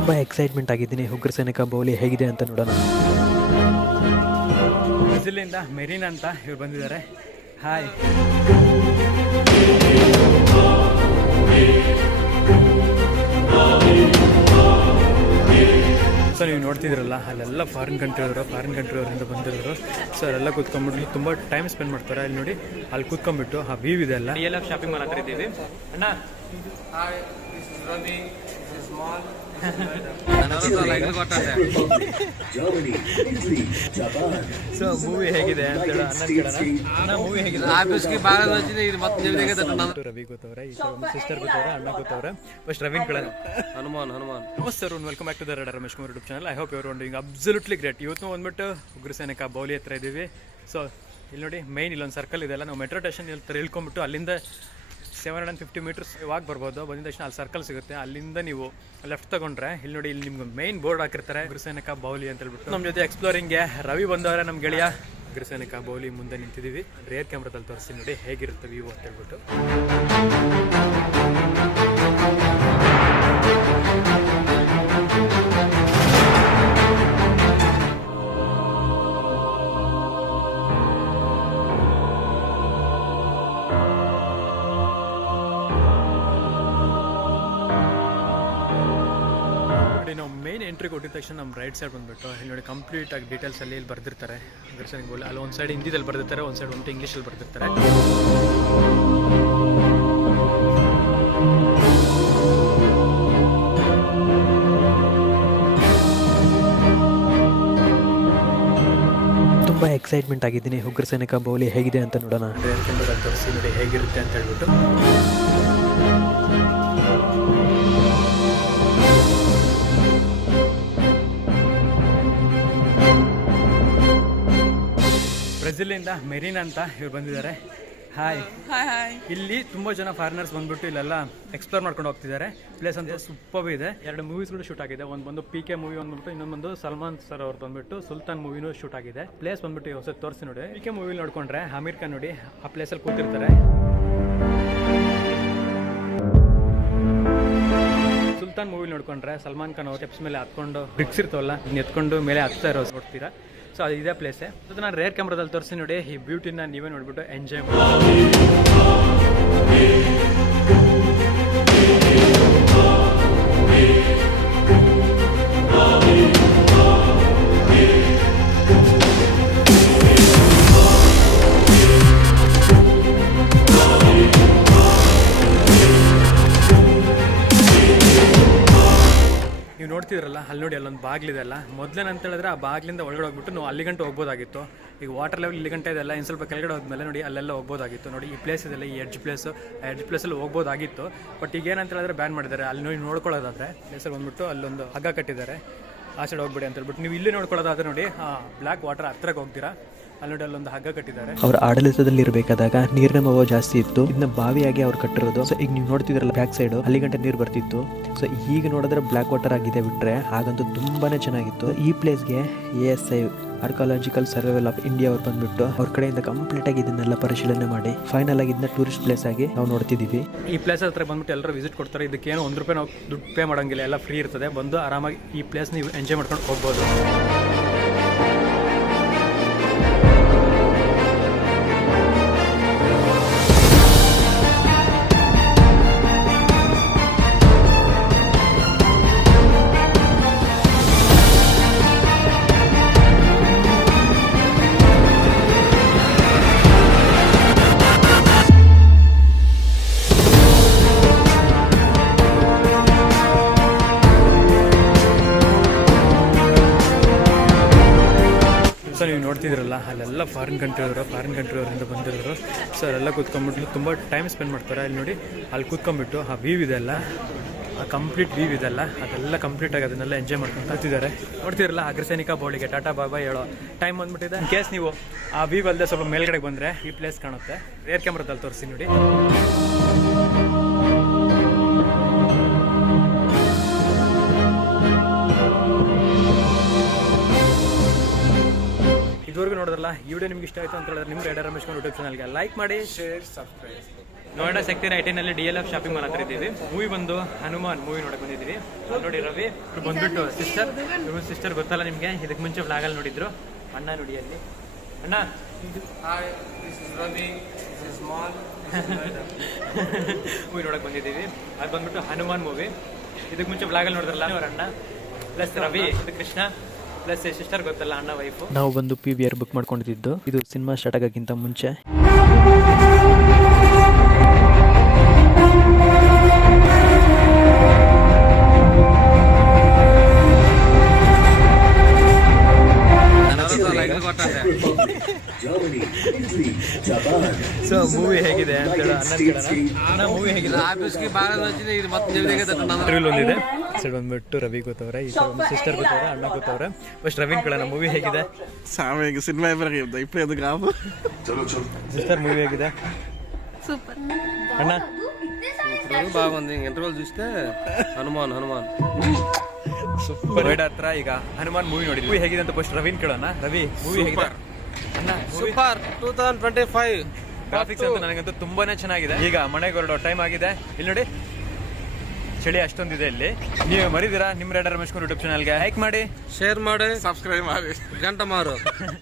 ತುಂಬ ಎಕ್ಸೈಟ್ಮೆಂಟ್ ಆಗಿದ್ದೀನಿ. ಉಗ್ರ ಸೈನಿಕ ಬಾಹುಬಲಿ ಹೇಗಿದೆ ಅಂತ ನೋಡೋಣ. ಬ್ರೆಜಿಲಿಂದ ಮೆರಿನ್ ಅಂತ ಇವ್ರು ಬಂದಿದ್ದಾರೆ. ಹಾಯ್. ಸೊ ನೀವು ನೋಡ್ತಿದ್ರಲ್ಲ, ಅಲ್ಲೆಲ್ಲ ಫಾರಿನ್ ಕಂಟ್ರಿಯವರಿಂದ ಬಂದಿರೋರು. ಸೊ ಅಲ್ಲೆಲ್ಲ ಕೂತ್ಕೊಂಡ್ಬಿಟ್ಟು ತುಂಬ ಟೈಮ್ ಸ್ಪೆಂಡ್ ಮಾಡ್ತಾರೆ. ಅಲ್ಲಿ ನೋಡಿ, ಅಲ್ಲಿ ಕೂತ್ಕೊಂಡ್ಬಿಟ್ಟು ಆ ವ್ಯೂ ಇದೆ ಅಲ್ಲ, ಎಲ್ಲ ಶಾಪಿಂಗ್ ಮಾಲ್ ಹತ್ರ ಇದ್ದೀವಿ. ಅಣ್ಣ ಸೊ ಮೂವಿ ಹೇಗಿದೆ ಅಂತ ಹೇಳಿ ಅಣ್ಣ ಮೂವಿ ಹೇಗಿದೆ? ರವಿ ಗೊತ್ತವ್ರೆ, ಈ ಸಿಸ್ಟರ್ ಗೊತ್ತವ್ರೆ, ಅಣ್ಣ ಗೊತ್ತವ್ರೆ. ಫಸ್ಟ್ ರವಿನ್ ಕೇಳೋಣ. ಹನುಮಾನ್ ನಮಸ್ತೆ sir, welcome back to the red Ramesh Kumar YouTube channel. I hope you're doing absolutely great. ಇವತ್ತು ಬಂದ್ಬಿಟ್ಟು ಉಗ್ರ ಸೈನಿಕ ಬಾಹುಬಲಿ ಹತ್ರ ಇದ್ದೀವಿ. ಸೊ ಇಲ್ಲಿ ನೋಡಿ, ಮೈನ್ ಇಲ್ಲೊಂದು ಸರ್ಕಲ್ ಇದೆಲ್ಲ, ನಾವು ಮೆಟ್ರೋ ಸ್ಟೇಷನ್ ಇಳ್ಕೊಂಡ್ಬಿಟ್ಟು ಅಲ್ಲಿಂದ 750 ಮೀಟರ್ಸ್ ಇವಾಗ ಬರ್ಬೋದು. ಬಂದಿದ ತಕ್ಷಣ ಅಲ್ಲಿ ಸರ್ಕಲ್ ಸಿಗುತ್ತೆ, ಅಲ್ಲಿಂದ ನೀವು ಲೆಫ್ಟ್ ತಗೊಂಡ್ರೆ ಇಲ್ಲಿ ನೋಡಿ, ಇಲ್ಲಿ ನಿಮ್ಗೆ ಮೈನ್ ಬೋರ್ಡ್ ಹಾಕಿರ್ತಾರೆ ಉಗ್ರ ಸೈನಿಕ ಬಾಹುಬಲಿ ಅಂತ ಹೇಳ್ಬಿಟ್ಟು. ನಮ್ಮ ಜೊತೆ ಎಕ್ಸ್ಪ್ಲೋರಿಂಗ್ಗೆ ರವಿ ಬಂದವರೆ, ನಮ್ಮ ಗೆಳೆಯ. ಉಗ್ರ ಸೈನಿಕ ಬಾಹುಬಲಿ ಮುಂದೆ ನಿಂತಿದ್ದೀವಿ. ರೇರ್ ಕ್ಯಾಮ್ರಾದಲ್ಲಿ ತೋರಿಸಿ ನೋಡಿ ಹೇಗಿರುತ್ತೆ ವ್ಯೂ ಅಂತ ಹೇಳ್ಬಿಟ್ಟು. ನಾವು ಮೇನ್ ಎಂಟ್ರಿ ಕೊಟ್ಟಿದ ತಕ್ಷಣ ನಮ್ಮ ರೈಟ್ ಸೈಡ್ ಬಂದುಬಿಟ್ಟು ಇಲ್ಲಿ ನೋಡಿ, ಕಂಪ್ಲೀಟ್ ಆಗಿ ಡೀಟೇಲ್ಸ್ ಅಲ್ಲಿ ಇಲ್ಲಿ ಬರ್ದಿರ್ತಾರೆ ಉಗ್ರ ಸೈನಿಕ ಬಾಹುಬಲಿ. ಅಲ್ಲಿ ಒಂದು ಸೈಡ್ ಹಿಂದಿದಲ್ಲಿ ಬರ್ದಿರ್ತಾರೆ, ಒಂದು ಸೈಡ್ ಬಂದು ಇಂಗ್ಲೀಷಲ್ಲಿ ಬರ್ದಿರ್ತಾರೆ. ತುಂಬ ಎಕ್ಸೈಟ್ಮೆಂಟ್ ಆಗಿದ್ದೀನಿ. ಉಗ್ರ ಸೈನಿಕ ಬಾಹುಬಲಿ ಹೇಗಿದೆ ಅಂತ ನೋಡೋಣ. ತೋರಿಸಿ ನೋಡಿ ಹೇಗಿರುತ್ತೆ ಅಂತ ಹೇಳ್ಬಿಟ್ಟು. ಬ್ರೆಜಿಲಿಂದ ಮೆರಿನ್ ಅಂತ ಇವ್ರು ಬಂದಿದ್ದಾರೆ. ಹಾಯ್. ಇಲ್ಲಿ ತುಂಬಾ ಜನ ಫಾರಿನರ್ಸ್ ಬಂದ್ಬಿಟ್ಟು ಇಲ್ಲೆಲ್ಲ ಎಕ್ಸ್ಪ್ಲೋರ್ ಮಾಡ್ಕೊಂಡು ಹೋಗ್ತಿದ್ದಾರೆ. ಪ್ಲೇಸ್ ಅಂತ ಸೂಪರ್ ಇದೆ. 2 ಮೂವೀಸ್ಗಳು ಶೂಟ್ ಆಗಿದೆ. ಒಂದು ಬಂದು PK ಮೂವಿ ಬಂದ್ಬಿಟ್ಟು, ಇನ್ನೊಂದು ಸಲ್ಮಾನ್ ಸರ್ ಅವ್ರು ಬಂದ್ಬಿಟ್ಟು ಸುಲ್ತಾನ್ ಮೂವಿನೂ ಶೂಟ್ ಆಗಿದೆ. ಪ್ಲೇಸ್ ಬಂದ್ಬಿಟ್ಟು ಹೊಸ ತೋರಿಸಿ ನೋಡಿ. PK ಮೂವಿ ನೋಡ್ಕೊಂಡ್ರೆ ಅಮೀರ್ ಖಾನ್ ನೋಡಿ ಆ ಪ್ಲೇಸಲ್ಲಿ ಕೂತಿರ್ತಾರೆ. ಸುಲ್ತಾನ್ ಮೂವಿ ನೋಡ್ಕೊಂಡ್ರೆ ಸಲ್ಮಾನ್ ಖಾನ್ ಅವ್ರ ಸ್ಟೆಪ್ಸ್ ಮೇಲೆ ಹತ್ಕೊಂಡು ಬ್ರಿಕ್ಸ್ ಇರ್ತವಲ್ಲ, ಎತ್ಕೊಂಡು ಮೇಲೆ ಹತ್ತಾ ಇರೋ ನೋಡ್ತೀರಾ. ಸೊ ಅದು ಇದೇ ಪ್ಲೇಸೇ. ಅದು ನಾನು ರೇರ್ ಕ್ಯಾಮ್ರಾದಲ್ಲಿ ತೋರಿಸಿ ನೋಡಿ. ಈ ಬ್ಯೂಟಿನ ನೀವೇ ನೋಡ್ಬಿಟ್ಟು ಎಂಜಾಯ್ ಮಾಡಿ. ನೀವು ನೋಡ್ತಿದ್ರಲ್ಲ, ಅಲ್ಲಿ ನೋಡಿ ಅಲ್ಲೊಂದು ಬಾಗಿಲಿದೆ ಅಲ್ಲ. ಮೊದಲೇನಂತ ಹೇಳಿದ್ರೆ ಆ ಬಾಗಿಲಿಂದ ಒಳಗಡೆ ಹೋಗ್ಬಿಟ್ಟು ನಾವು ಅಲ್ಲಿ ಗಂಟೆ ಹೋಗ್ಬೋದಾಗಿತ್ತು. ಈಗ ವಾಟರ್ ಲೆವೆಲ್ ಇಲ್ಲಿ ಗಂಟೆ ಇದೆಲ್ಲ, ಇನ್ನು ಸ್ವಲ್ಪ ಕೆಳಗಡೆ ಹೋದ್ಮೇಲೆ ನೋಡಿ ಅಲ್ಲೆಲ್ಲ ಹೋಗ್ಬೋದಾಗಿತ್ತು. ನೋಡಿ ಈ ಪ್ಲೇಸ್ ಇದೆಲ್ಲ, ಈ ಎಡ್ಜ್ ಪ್ಲೇಸಲ್ಲಿ ಹೋಗ್ಬೋದಾಗಿತ್ತು. ಬಟ್ ಈಗ ಏನಂತ ಹೇಳಿದ್ರೆ ಬ್ಯಾನ್ ಮಾಡಿದ್ದಾರೆ. ಅಲ್ಲಿ ನೋಡಿ ನೋಡ್ಕೊಳ್ಳೋದಾದ್ರೆ ಪ್ಲೇಸಲ್ಲಿ ಬಂದ್ಬಿಟ್ಟು ಅಲ್ಲೊಂದು ಹಗ್ಗ ಕಟ್ಟಿದ್ದಾರೆ, ಆ ಸೈಡ್ ಹೋಗ್ಬಿಡಿ ಅಂತ ಹೇಳ್ಬಿಟ್ಟು. ನೀವು ಇಲ್ಲಿ ನೋಡ್ಕೊಳ್ಳೋದಾದ್ರೆ ನೋಡಿ, ಬ್ಲ್ಯಾಕ್ ವಾಟರ್ ಹತ್ರಕ್ಕೆ ಹೋಗ್ತೀರಾ, ಅಲ್ಲಿ ನೋಡಿ ಅಲ್ಲೊಂದು ಹಗ್ಗ ಕಟ್ಟಿದ್ದಾರೆ. ಅವ್ರ ಆಡಳಿತದಲ್ಲಿ ಇರಬೇಕಾದಾಗ ನೀರಿನ ಅಭಾವ ಜಾಸ್ತಿ ಇತ್ತು. ಇದನ್ನ ಬಾವಿಯಾಗಿ ಅವ್ರು ಕಟ್ಟಿರೋದು. ಸೊ ಈಗ ನೀವು ನೋಡ್ತಿದ್ರಲ್ಲ ಬ್ಯಾಕ್ ಸೈಡ್, ಅಲ್ಲಿ ಗಂಟೆ ನೀರು ಬರ್ತಿತ್ತು. ಸೊ ಈಗ ನೋಡಿದ್ರೆ ಬ್ಲ್ಯಾಕ್ ವಾಟರ್ ಆಗಿದೆ ಬಿಟ್ರೆ, ಹಾಗಂತೂ ತುಂಬಾನೇ ಚೆನ್ನಾಗಿತ್ತು. ಈ ಪ್ಲೇಸ್ಗೆ ASI archaeological survival of India ಅವ್ರು ಬಂದ್ಬಿಟ್ಟು ಅವ್ರ ಕಡೆಯಿಂದ ಕಂಪ್ಲೀಟ್ ಆಗಿ ಇದನ್ನೆಲ್ಲ ಪರಿಶೀಲನೆ ಮಾಡಿ ಫೈನಲ್ ಆಗಿ ಇದನ್ನ ಟೂರಿಸ್ಟ್ ಪ್ಲೇಸ್ ಆಗಿ ನಾವು ನೋಡ್ತಿದ್ದೀವಿ. ಈ ಪ್ಲೇಸ್ ಹತ್ರ ಬಂದ್ಬಿಟ್ಟು ಎಲ್ಲರೂ ವಿಸಿಟ್ ಕೊಡ್ತಾರೆ. ಇದಕ್ಕೇನು ₹1 ನಾವು ದುಡ್ಡು ಪೇ ಮಾಡೋಂಗಿಲ್ಲ, ಎಲ್ಲ ಫ್ರೀ ಇರ್ತದೆ. ಬಂದು ಆರಾಮಾಗಿ ಈ ಪ್ಲೇಸ್ ನೀವು ಎಂಜಾಯ್ ಮಾಡ್ಕೊಂಡು ಹೋಗ್ಬೋದು. ಸೊ ನೀವು ನೋಡ್ತಿದ್ರಲ್ಲ, ಅಲ್ಲೆಲ್ಲ ಫಾರಿನ್ ಕಂಟ್ರಿಯವರಿಂದ ಬಂದಿರೋರು. ಸೊ ಅಲ್ಲೆಲ್ಲ ಕೂತ್ಕೊಂಡ್ಬಿಟ್ಟು ತುಂಬ ಟೈಮ್ ಸ್ಪೆಂಡ್ ಮಾಡ್ತಾರೆ. ಅಲ್ಲಿ ನೋಡಿ, ಅಲ್ಲಿ ಕೂತ್ಕೊಂಡ್ಬಿಟ್ಟು ಆ ವ್ಯೂ ಇದೆಲ್ಲ, ಆ ಕಂಪ್ಲೀಟ್ ವ್ಯೂ ಇದೆಲ್ಲ, ಅದೆಲ್ಲ ಕಂಪ್ಲೀಟಾಗಿ ಅದನ್ನೆಲ್ಲ ಎಂಜಾಯ್ ಮಾಡ್ಕೊಂಡು ಕೂತಿದ್ದಾರೆ. ನೋಡ್ತಿರಲ್ಲ, ಉಗ್ರ ಸೈನಿಕ ಬಾಹುಬಲಿಗೆ ಟಾಟಾ ಬಾಬಾ ಹೇಳೋ ಟೈಮ್ ಬಂದ್ಬಿಟ್ಟಿದೆ. ಇನ್ ಕೇಸ್ ನೀವು ಆ ವ್ಯೂ ಅಲ್ಲದೆ ಸ್ವಲ್ಪ ಮೇಲ್ಗಡೆಗೆ ಬಂದರೆ ಈ ಪ್ಲೇಸ್ ಕಾಣುತ್ತೆ. ರೇರ್ ಕ್ಯಾಮ್ರಾದಲ್ಲಿ ತೋರಿಸಿ ನೋಡಿ. ಇದುವರೆಗೂ ನೋಡಿದ್ರಲ್ಲ, ಈ ವಿಡಿಯೋ ನಿಮ್ಗೆ ಇಷ್ಟ ಆಯಿತು ಅಂತ ಹೇಳಿದ್ರೆ ನಿಮ್ಮ ರೆಡ್ ರಮೇಶ್ ಯೂಟ್ಯೂಬ್ ಚಾನಲ್ಗೆ ಲೈಕ್ ಮಾಡಿ, ಶೇರ್, ಸಬ್ಸ್ಕ್ರೈಬ್. ನೋಯ್ಡಾ ಸೆಕ್ಟರ್ 18 ಅಲ್ಲಿ DLF ಶಾಪಿಂಗ್ ಮಾಲ್ ಹತ್ರ ಇದ್ದೀವಿ. ಮೂವಿ ಬಂದು ಹನುಮಾನ್ ಮೂವಿ ನೋಡಕ್ ಬಂದಿದ್ದೀವಿ. ಅಲ್ಲಿ ನೋಡಿ ರವಿ ಇವ್ರು ಬಂದ್ಬಿಟ್ಟು ಸಿಸ್ಟರ್ ಗೊತ್ತಲ್ಲ ನಿಮ್ಗೆ, ಇದಕ್ಕೆ ಮುಂಚೆ ವ್ಲಾಗ್ ಅಲ್ಲಿ ನೋಡಿದ್ರು. ಅಣ್ಣ ನೋಡಿ ಅಲ್ಲಿ, ಅಣ್ಣ ಮೂವಿ ನೋಡಕ್ ಬಂದಿದ್ದೀವಿ. ಅದು ಬಂದ್ಬಿಟ್ಟು ಹನುಮಾನ್ ಮೂವಿ. ಇದಕ್ಕೆ ಮುಂಚೆ ವ್ಲಾಗ್ ಅಲ್ಲಿ ನೋಡಿದ್ರಲ್ಲ ಅವ್ರ ಅಣ್ಣ ಪ್ಲಸ್ ರವಿ, ಇದು ಕೃಷ್ಣ ಪ್ಲಸ್ ಸಿಸ್ಟರ್ ಗೊತ್ತಲ್ಲ ಅಣ್ಣ ವೈಫು. ನಾವು ಬಂದು PVR ಬುಕ್ ಮಾಡ್ಕೊಂಡಿದ್ದು ಇದು ಸಿನಿಮಾ ಸ್ಟಾರ್ಟ್ ಆಗೋಕ್ಕಿಂತ ಮುಂಚೆ. ಸೊ ಮೂವಿ ಹೇಗಿದೆ ಅಂತ ಹೇಳಿ ಅಣ್ಣ ಮೂವಿ ಹೇಗಿದೆ ಒಂದಿದೆ. ಸೈಡ್ ಬಂದ್ಬಿಟ್ಟು ರವಿ ಗೊತ್ತವ್ರೆ, ಈ ಸೈಡ್ ಸಿಸ್ಟರ್ ಗೊತ್ತವ್ರೆ, ಅಣ್ಣ ಗೊತ್ತವ್ರೆ. ಫಸ್ಟ್ ರವಿನ್ ಕೇಳೋಣ, ಮೂವಿ ಹೇಗಿದೆ? సినిమా ఇప్పుడు ఎందుకు రాము ಸಿಸ್ಟರ್ ಮೂವಿ ಹೇಗಿದೆ? సూపర్ ಅಣ್ಣ బాగుంది. ఇంటర్వెల్ చూస్తే హనుమాన్ ಸೂಪರ್ ರೈಡ್ ಹತ್ರ ಈಗ ಹನುಮಾನ್ ಮೂವಿ ನೋಡಿದ್ವಿ. ಮೂವಿ ಹೇಗಿದೆ ಅಂತ ಫಸ್ಟ್ ರವಿನ್ ಕೇಳೋಣ. ರವಿ ಮೂವಿ ಹೇಗಿದೆ? ಅಣ್ಣ సూపర్ 2025 ಗ್ರಾಫಿಕ್ಸ್ ಅಂತ ನನಗಂತೂ ತುಂಬಾನೇ ಚೆನ್ನಾಗಿದೆ. ಈಗ ಮನೆಗೆ ಹೊರಡೋ ಟೈಮ್ ಆಗಿದೆ. ಇಲ್ಲಿ ನೋಡಿ ಚಳಿ ಅಷ್ಟೊಂದಿದೆ ಇಲ್ಲಿ. ನೀವು ಮರಿದಿರಾ ನಿಮ್ಮ ರೈಡರ್ ರಮೇಶ್ ಕುಮಾರ್ ಯೂಟ್ಯೂಬ್ ಚಾನಲ್ಗೆ ಲೈಕ್ ಮಾಡಿ, షేర్ ಮಾಡಿ సబ్స్క్రైబ్ ಮಾಡಿ గంట మారు